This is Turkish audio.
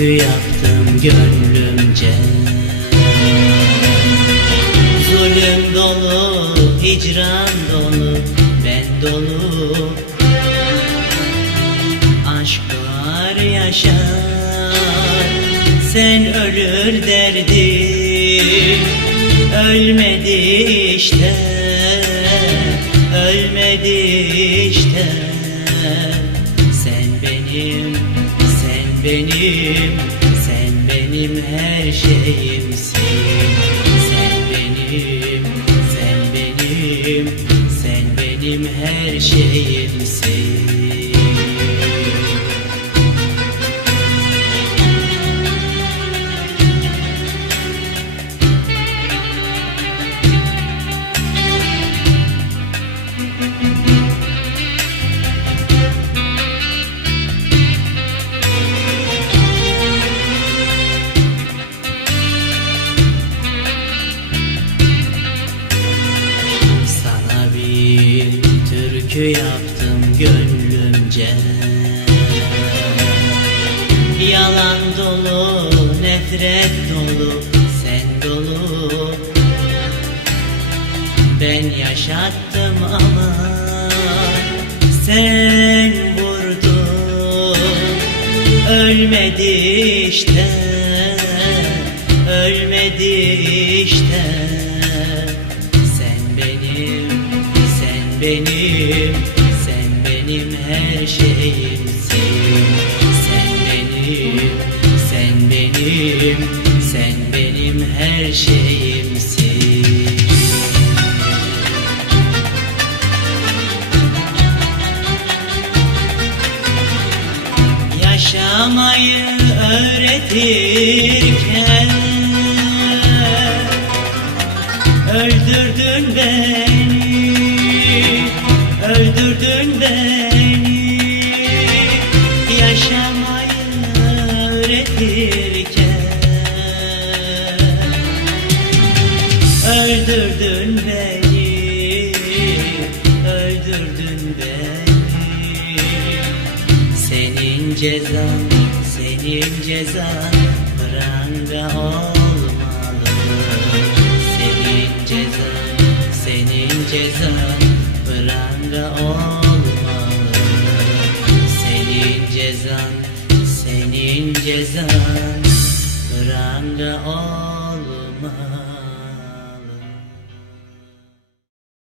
türkü yaptım gönlümce. Zulüm dolu, hicran dolu, ben dolu. Aşklar yaşar, sen ölür derdim. Ölmedi işte, ölmedi işte. Sen benim, sen benim, sen benim her şeyimsin. Sen benim, sen benim, sen benim her şeyimsin. Türkü yaptım gönlümce. Yalan dolu, nefret dolu, sen dolu. Ben yaşattım ama sen vurdun. Ölmedi işte, ölmedi işte. Sen benim, sen benim her şeyimsin. Sen benim, sen benim, sen benim her şeyimsin. Yaşamayı öğretirken öldürdün beni, öldürdün beni. Yaşamayı öğretirken öldürdün beni, öldürdün beni. Senin cezan, senin cezan pranga olmalı. Senin cezan, senin cezan pranga olmalı. Senin cezan, senin cezan pranga olmalı.